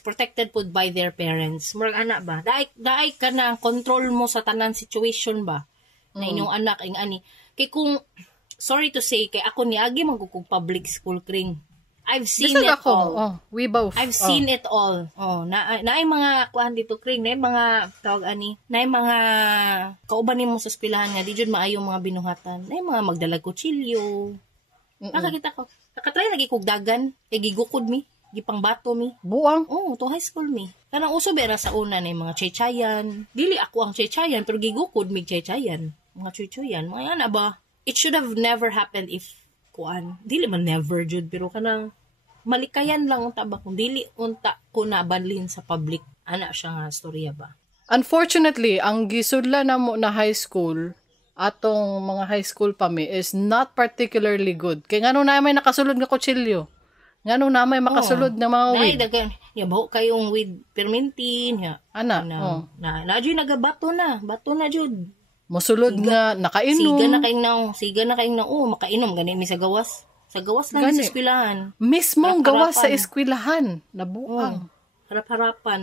protected pod by their parents. Murag anak ba? Daay ka na control mo sa tanan situation ba? Na inyong anak ing ani. Kay kung sorry to say kay ako niagi man ko public school kring. I've seen it all. Oh, we both. I've seen it all. Oh, naay mga kuan dito kring, naay mga tawag ani, naay mga kauban nimo sa eskwelahan nga di jud maayo mga binuhatan. Naay mga magdalag kutsilyo. Nakakita ko. Nakatry lagi kog dagan, kay gigukod mi. Gipang bato mi. Buang? To high school mi. Kanang uso bera sa una na mga chay-chayan. Dili ako ang chay-chayan, pero gigukod mig chay-chayan. Mga chuy-chuyan. Mga ana ba? It should have never happened if kuan. Dili man never jud, pero kanang malikayan lang unta ba kung dili unta ko nabanlin sa public. Ana siya nga storya ba? Unfortunately, ang gisudla na mo na high school, atong mga high school pa mi, is not particularly good. Kaya nga nung na may nakasulod nga kutsilyo, Ngano na may makasulod na mga Nay, weed. dagan. Ya, baho kayong weed permentin. Ya. Ana, Na dyan nagabato na. Bato na dyan. Mosulod nga nakainom. Siga na kayong na. Oh, makainom. Gani mi sa gawas. Sa gawas lang Gani. sa eskwelahan. Mismong gawas sa Harap-harapan. eskwelahan. Nabuang. Harap-harapan.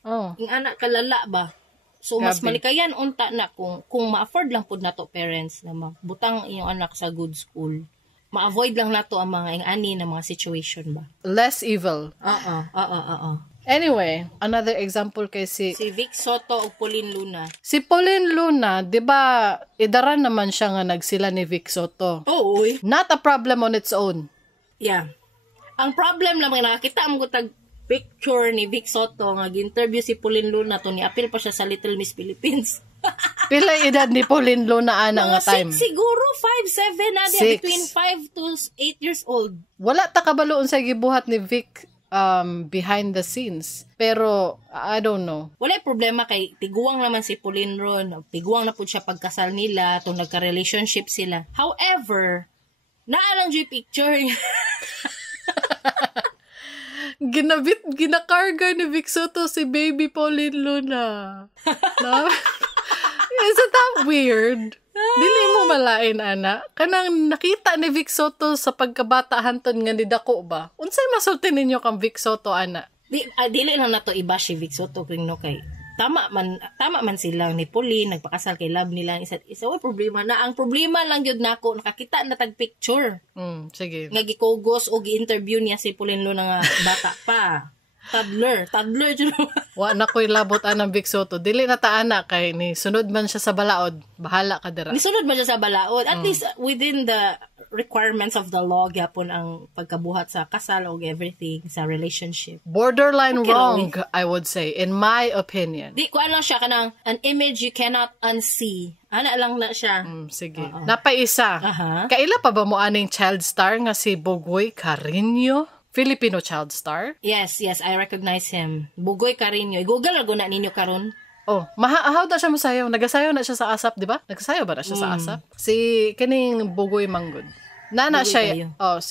Oh. Yung anak kalala ba? So, mas Grabe. malikayan unta na kung ma-afford lang po na to parents na mabutang iyong anak sa good school. Ma-avoid lang nato ang mga ingani na mga situation ba? Less evil. Oo. Anyway, another example kay si Si Vic Soto o Pauline Luna. Pauline Luna, 'di ba? Idaran naman siya nga nagsila ni Vic Soto. Oo, uy. Not a problem on its own. Yeah. Ang problem lang, nakakita mo tag picture ni Vic Soto nga gi-interview si Pauline Luna to ni apil pa siya sa Little Miss Philippines. Pila edad ni Pauline Luna ana nga time? Siguro 5'7" na dia, 6. between 5 to 8 years old. Wala ta kabaloon sa gibuhat ni Vic behind the scenes. Pero I don't know. Wala problema kay tiguang naman si Pauline ron. Tiguang na po siya pagkasal nila, tung nagka-relationship sila. However, naalang yung picture niya. Ginakarga ni Vic Soto si baby Pauline Luna. No? Isn't that weird? Dili mo malain, ana. Kanang nakita ni Vic Soto sa pagkabata hanton nga ni dako ba? Unsay masulti ninyo kang Vic Soto, ana? Dili lang na to iba si Vic Soto kung no kay tama man sila ni Pauline nagpakasal kay love nila ang isa't isa. Wala problema na. Ang problema lang yun nako nakakita na tag picture. Sige. Nga gikugos o gi-interview niya si Pauline Luna nga bata pa. Toddler dyan. Wa na ko'y labot anang Vic Soto. Dili na ta ana kay ni sunod man siya sa balaod. Bahala ka dira. Nisunod man siya sa balaod. At least within the requirements of the law gyapon ang pagkabuhat sa kasal o everything sa relationship. Borderline Okay, wrong, I would say, in my opinion. Di ko lang siya kanang an image you cannot unsee. Ana lang na siya. Sige. Napaisa. Aha. Kaila pa ba mo aning child star nga si Bugoy Carino? Filipino child star? Yes, I recognize him. Bugoy Carino. I-google na na ninyo karon. Oh, how da siya mosayaw? Nagasayaw na siya sa ASAP, di ba? Nagasayaw ba na siya sa ASAP? Si kining Bugoy Manggod. Nana Bugoy siya, kayo.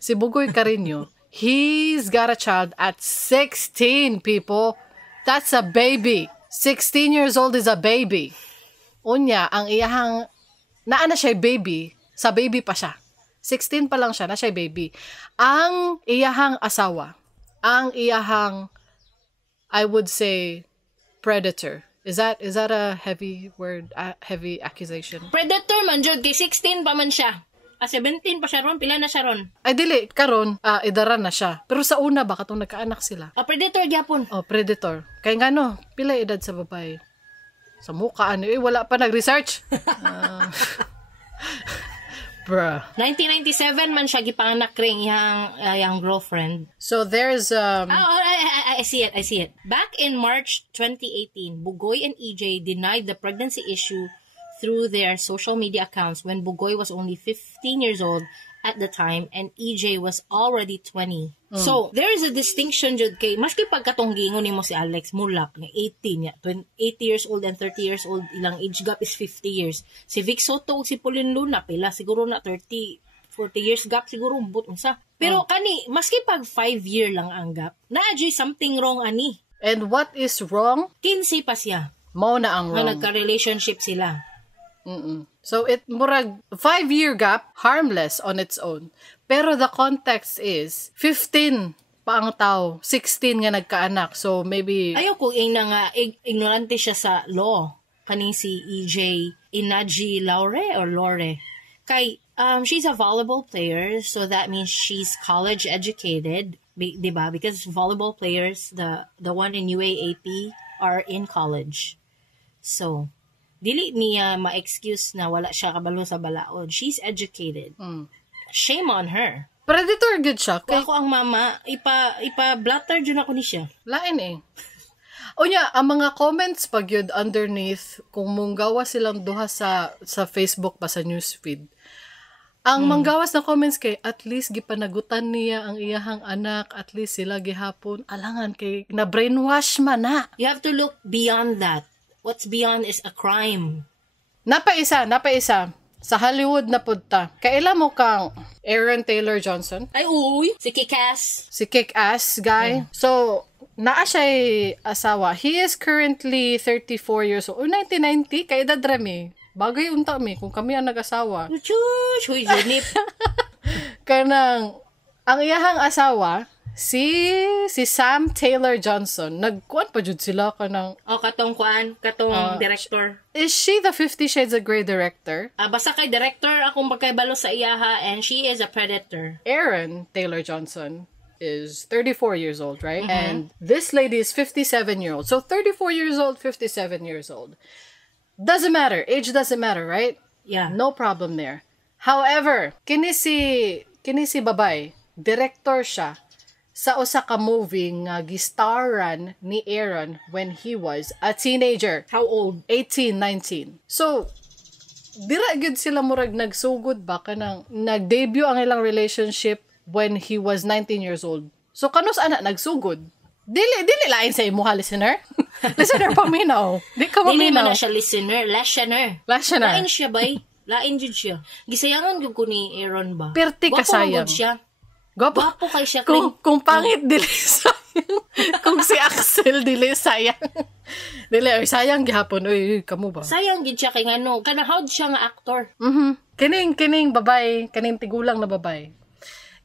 si Bugoy Carino, he's got a child at 16, people. That's a baby. 16 years old is a baby. Unya, ang iyahang, naana siya baby, sa baby pa siya. 16 pa lang siya, na siya baby. Ang iyahang asawa, ang iyahang, I would say, predator. Is that a heavy word, heavy accusation? Predator man jud kay 16 pa man siya. 17 pa siya ron, pila na siya ron. Ay dili, karon idaran na siya. Pero sa una ba katong nagkaanak sila? Predator gyapon. Oh, predator. Kay ngano, pila edad sa babae? Sa mukha ano, wala pa nag-research. Bruh. 1997 man siya gipanganak ring yang girlfriend. So there's I see it. Back in March 2018, Bugoy and EJ denied the pregnancy issue through their social media accounts when Bugoy was only 15 years old at the time and EJ was already 20. So, there is a distinction jud kay maski pagkatunggingon nimo si Alex Mulak nga 18 ya, 80 years old and 30 years old, ilang age gap is 50 years. Si Vic Soto ug si Pauline Luna pila siguro na 30 40 years gap siguro but unsa. Pero kani maski pag 5 year lang ang gap, naa jud something wrong ani. and what is wrong? 15 pa siya. Mao na ang Nga wrong. nagka-relationship sila. So it murag 5-year gap, harmless on its own. Pero the context is 15 pa ang tao, 16 nga nagkaanak. So maybe Ayaw ko ina nga ignorante siya sa law. Kaning si EJ Inaji Lore. Kay she's a volleyball player, so that means she's college educated, diba? Because volleyball players, the one in UAAP are in college. So dili niya ma-excuse na wala siya kabalo sa balaod. She's educated. Shame on her. predator good siya. Kung Kay ako ang mama, ipa-blatter dyan ako ni siya. lain eh. Unya, ang mga comments pag yun underneath, kung munggawa silang duha sa Facebook pa sa newsfeed, ang manggawas na comments kay, at least gipanagutan niya ang iyahang anak, at least sila gihapon, alangan kay, na brainwash man na. You have to look beyond that. What's beyond is a crime. Napaisa. sa Hollywood na punta. Kaila mo kang Aaron Taylor Johnson? Ay, uy. Si Kick-Ass. Si Kick-Ass guy. So, naa siya'y asawa. He is currently 34 years old. 1990, kay edad rami. Bagay unta mi kung kami ang nag-asawa. Chuch! Huy, Junip. Kanang, ang iyahang asawa, si Sam Taylor Johnson, nagkuan pa jud sila kanang... Katong director. Is she the 50 Shades of Grey director? Basta kay director akong magkaibalo sa iyaha and she is a predator. Aaron Taylor Johnson is 34 years old, right? And this lady is 57 years old. So 34 years old, 57 years old. Doesn't matter. Age doesn't matter, right? Yeah. No problem there. However, kini si babay, director siya sa usa ka movie nga gistaran ni Aaron when he was a teenager. How old? 18, 19. So, dira gyud sila murag nagsugod ba kanang nag-debut ang ilang relationship when he was 19 years old. So, kanus ana nagsugod? Dili lain sa imuha, listener. Listener, paminaw. Di ka Dili man paminaw. na siya listener. Listener. Lain siya bay. Lain jud siya. Gisayangan gyud ko ni Aaron ba? Perti ka Gwapo sayang. man gud siya. Gwapo kay siya. Kung pangit, dili sayang. Kung si Axel, dili sayang. Dili, sayang gihapon. Uy, kamo ba? Sayang gid siya kay ngano. Kanahawd siya nga actor. Kining babay, kining tigulang na babay.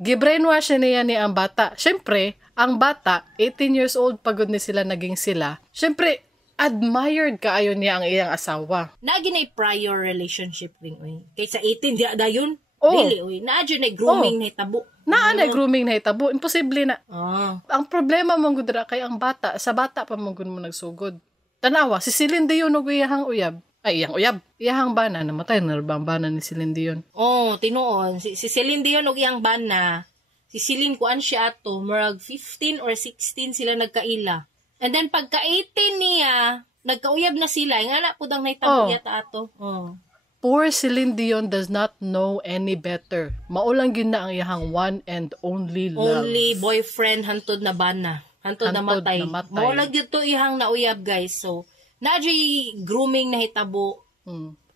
Gibrainwash niya ni ang bata. Siyempre, ang bata, 18 years old pagod ni sila naging sila. Siyempre, admired kaayo niya ang iyang asawa. Naginay prior relationship ring oy. Kaysa 18 di dayon. Oh. Dili oy. Naadyo na grooming na hitabo. Naanay grooming na hitabo. Imposible na. Ah. Ang problema mong gudra kay ang bata, sa bata pa mong mo nagsugod. Tanawa, si Celine Dion og iyahang uyab. Ay, iyang uyab. Iyahang bana, namatay na ba ang bana ni Celine Dion? Oh, tinuon. Si Celine Dion og iyang bana. Si Celine kuan siya ato, murag 15 or 16 sila nagkaila. And then pagka 18 niya, nagkauyab na sila. Nga na pud ang nahitabo yata ato. Oh. Poor Celine Dion does not know any better. Maulang yun na ang iyahang one and only love. Only boyfriend hantod na bana. Hantod na matay. Maulang yun to ihang nauyab, guys. So, nadyo'y grooming na hitabo.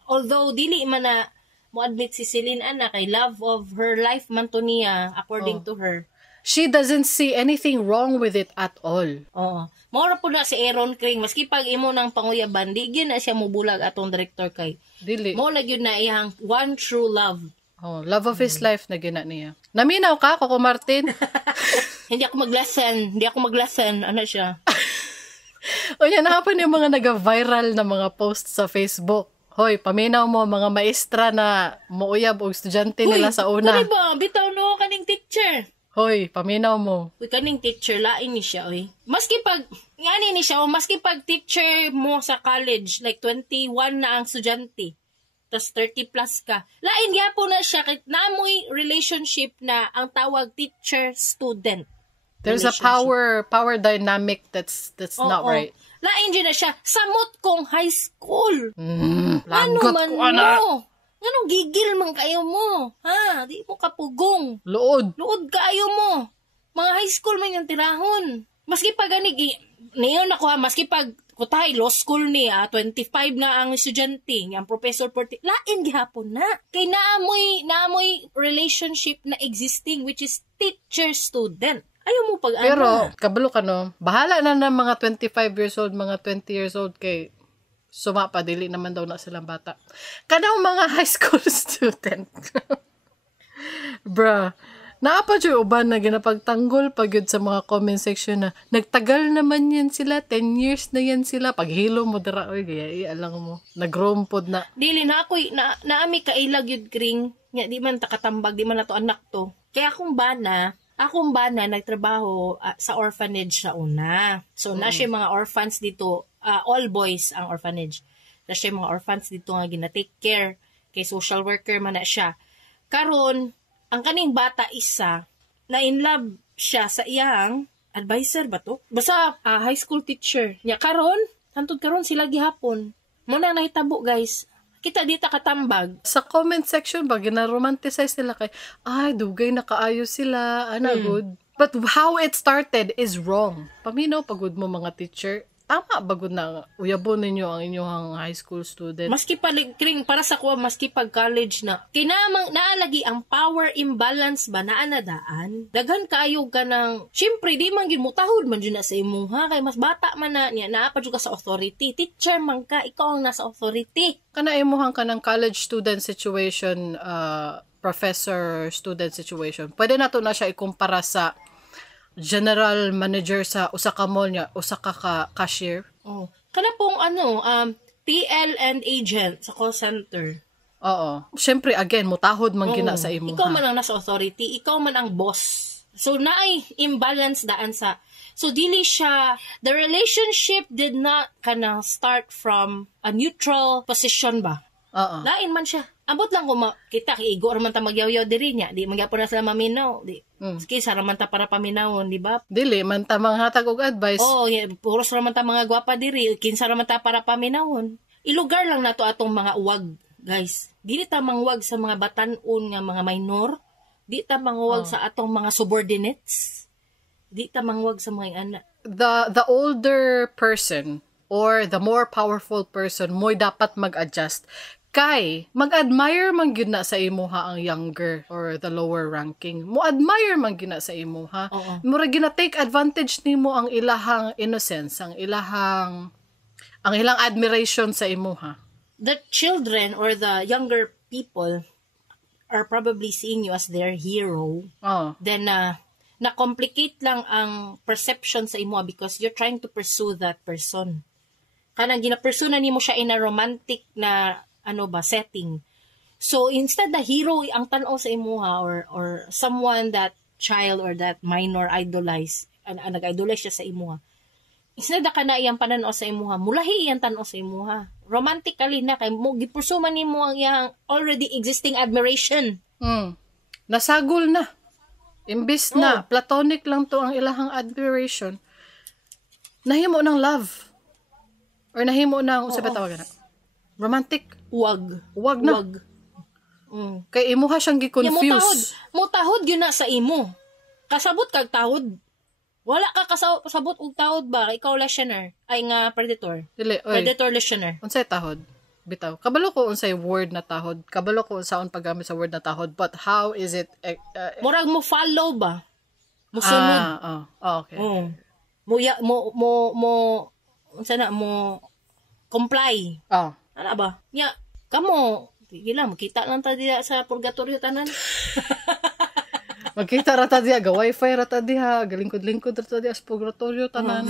Although, dili man na mo-admit si Celine ana kay love of her life man to niya, according to her. She doesn't see anything wrong with it at all. Oo. Maura po na si Aaron Kring, maski pag imo ng panguyaban, di gyud na siya mubulag atong director kay. Dili. Mo na gyud na iyang one true love. Oh, love of his life na gina niya. Naminaw ka, Coco Martin? Hindi ako maglasan. Ano siya? O yan, hapon yung mga nag-viral na mga posts sa Facebook. Hoy, paminaw mo mga maestra na muuyab o estudyante nila sa una. Uy, ba? Bitaw no, kaning teacher. Hoy, paminaw mo. Uy, kaning teacher, lain ni siya, oy. Maski pag, ngani ni siya, maski pag teacher mo sa college, like 21 na ang estudyante, tas 30 plus ka, lain gyapon na siya, kahit naamoy relationship na ang tawag teacher-student. There's a power dynamic that's not right. Lain dyan na siya, samot kong high school. Lagot man ko na. mo? Anong gigil man kayo mo? Ha? Di mo kapugong. Lood. Luod kayo mo. Mga high school man yung tirahon. Maski pag niyon ako ha, maski pag kutay, law school ni 25 na ang estudyante, ang professor 40, lain gihapon na. Kay naamoy relationship na existing, which is teacher-student. Ayaw mo pag Pero, kabalo ka no, bahala na ng mga 25 years old, mga 20 years old kay sumapa, dili naman daw na silang bata. Kanang mga high school student. Bruh, naapa dyan uban na ginapagtanggol pag yun sa mga comment section na nagtagal naman yan sila, 10 years na yan sila, paghilo mo dara, oy, kaya alam mo, nagrompod na. Dili na ako'y, naami kailag yun kring, nga di man takatambag, di man na to anak to. Kaya akong bana nagtrabaho sa orphanage sa una. So, na siya mga orphans dito, all boys ang orphanage. Na siya mga orphans dito nga gina-take care, kay social worker man na siya. Karon, ang kaning bata isa, na in love siya sa iyang advisor ba to? Basta high school teacher. Nya karon, hantod karon sila gihapon. Mo nang nahitabo guys. Kita dita katambag. Sa comment section ba, gina-romanticize nila kay, ay, dugay na kaayos sila, good. But how it started is wrong. Paminaw, pagod mo mga teacher. tama bagod na uyabon ninyo ang inyong high school student. Maski kring para sa kuha, maski pag college na, kinamang naalagi ang power imbalance ba na anadaan? Daghan kaayo ka ng, syempre, di man ginmutahod man dyan na sa imuha, kay mas bata man na niya, naapad ka sa authority. Teacher man ka, ikaw ang nasa authority. Kana imuhang ka ng college student situation, professor student situation. Pwede na to na siya ikumpara sa general manager sa usa ka mall niya, usa ka cashier. Oh. Kana pong TL and agent sa call center. Oo. Siyempre, again, mutahod man gina sa imo. Ikaw man ang nasa authority, ikaw man ang boss. So, naay imbalance daan sa, so dili siya, the relationship did not kana start from a neutral position ba? Oo. Lain man siya. Ambot lang kung kita, kiigo raman ta magyaw-yaw diri niya. Di magyapon na sila maminaw. Di. Kisa raman ta para paminawon, di ba? Dili, man ta manghatag og advice. Oo, puros raman ta mga gwapa diri. Kinsa raman ta para paminawon. Ilugar lang nato atong mga uwag, guys. Dili ta mangwag sa mga batan-on nga mga minor. Di ta mangwag sa atong mga subordinates. Di ta mangwag sa mga anak. The older person or the more powerful person mo'y dapat mag-adjust. Kay, mag-admire man gyud na sa imuha ang younger or the lower ranking. Mo-admire man gyud na sa imuha. Mura gina take advantage nimo ang ilahang innocence, ang ilang admiration sa imuha. The children or the younger people are probably seeing you as their hero. Then, na-complicate lang ang perception sa imuha because you're trying to pursue that person. Kanang gina-pursue na nimo siya in a romantic na setting. So, instead the hero ang tanaw sa imuha or someone that child or that minor idolize, nag-idolize siya sa imuha. Instead ka na iyang pananaw sa imuha, mulahi iyang tanaw sa imuha. Romantically na, kay mo gipursuman nimo ang iyang already existing admiration. Nasagol na. Imbis na, platonic lang to ang ilahang admiration, nahimo ng love. Or nahimo ng, sabi tawagan na, romantic. Wag na. Kay imuha siyang gi-confuse. Mutahod yun na sa imo. Kasabot kag tahod. Wala ka kasabot og tahod ba? Ikaw listener. Ay nga predator. Dili, predator listener. Unsay tahod? Bitaw. Kabalo ko unsay word na tahod. Kabalo ko unsaon paggamit sa word na tahod. But how is it? Murag mo follow ba? Musunod. Okay. Unsa na mo comply. Ano ba? Nya, kamo, gila, makita lang ta diya sa purgatorio tanan. Magkita rata diya, ga wifi rata diya, galingkod-lingkod rata diya sa purgatorio tanan.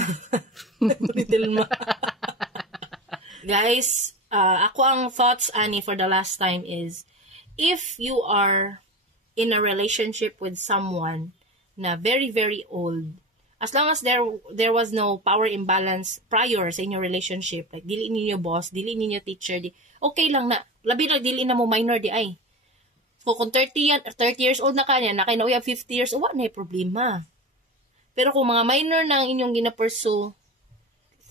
Guys, ako ang thoughts, Annie, for the last time is, if you are in a relationship with someone na very, very old, as long as there was no power imbalance prior sa inyong relationship, like dili ninyo boss, dili ninyo teacher, okay lang na, labi na dili na mo minor di ay. So kung 30 years old na kanya, na kayo na uyab 50 years old, wala na problema. Pero kung mga minor na ang inyong gina-pursue,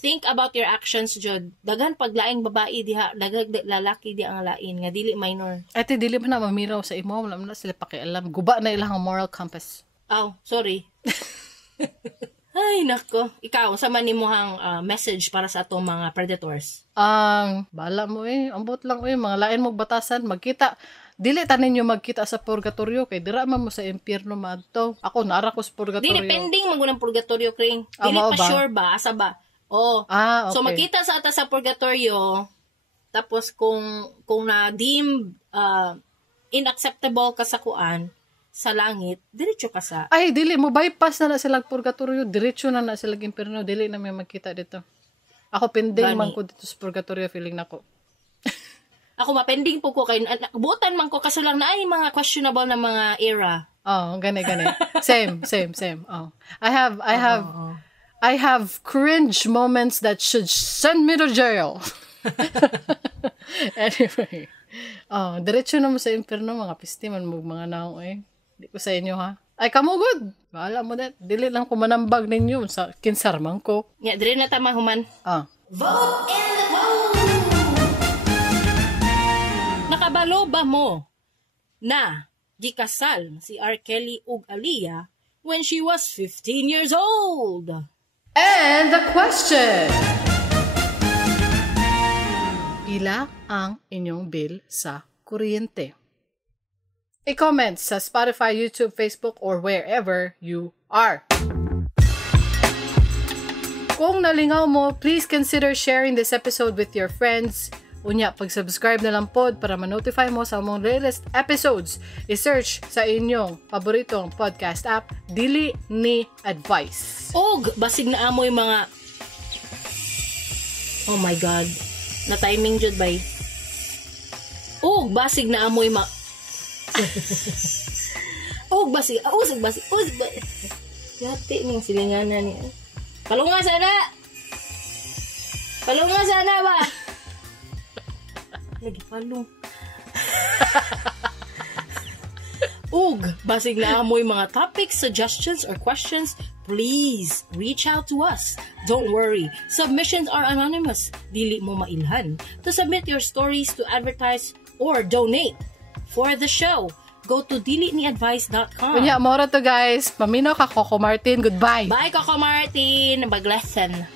think about your actions, Jod. Daghan paglaing babae diha, dagag lalaki di ang lain nga dili minor. Ate dili man na mamiraw sa imo, wala man sila pakialam. Guba na ilang moral compass. Sorry. Ay, nako. Ikaw, sa manimuhang message para sa atong mga predators? Bala mo ambot lang mga lain mo batasan, magkita. Dili tanin nyo magkita sa purgatorio, kay dira man mo sa impyerno maadto. Ako, naara ko sa purgatorio. Dili, pending magunang purgatorio, Kring. Dili pa sure ba? Asa ba? Okay. So, magkita sa ata sa purgatorio, tapos kung na-deem inacceptable ka sa kuan, sa langit, diretso ka sa... Ay, dili mo bypass na silang purgatorio, diretso na silang impyerno, dili na may magkita dito. Ako pending man ko dito sa purgatorio, feeling nako. Ako mapending po ko kay buotan man ko kaso lang na ay mga questionable na mga era. Gani. Same. I have cringe moments that should send me to jail. Anyway. Diretso na mo sa impyerno, mga pisti man mo mga naong Di ko sa inyo ha. Ay, kamugod. Bahala mo na. Dili lang ko manambag ninyo sa kinsarman ko. Dili na tama human. Vote in the vote! Nakabalo ba mo na gikasal si R. Kelly ug Aaliyah when she was 15 years old? And the question... pila ang inyong bill sa kuryente. I-comment sa Spotify, YouTube, Facebook, or wherever you are. Kung nalingaw mo, please consider sharing this episode with your friends. Unya, pag-subscribe na lang pod para ma-notify mo sa among latest episodes. I-search sa inyong paboritong podcast app, Dili ni Advice. Og, basig na amoy mga... Oh my God. Na-timing jud bay. Og, basig na amoy mga... Og, basig... Usig, basig... Usig, basig... Yati ning silinganan niya. Palunga sana! Palunga sana ba? Lagi palong. Ug, basig na amoy mga topics, suggestions, or questions, please reach out to us. Don't worry, submissions are anonymous. Dili mo mailhan. To submit your stories to advertise or donate for the show, go to diliniadvice.com. Kunya, mora to guys. Paminaw ka, Coco Martin. Goodbye. Bye, Coco Martin. Mag-lesson.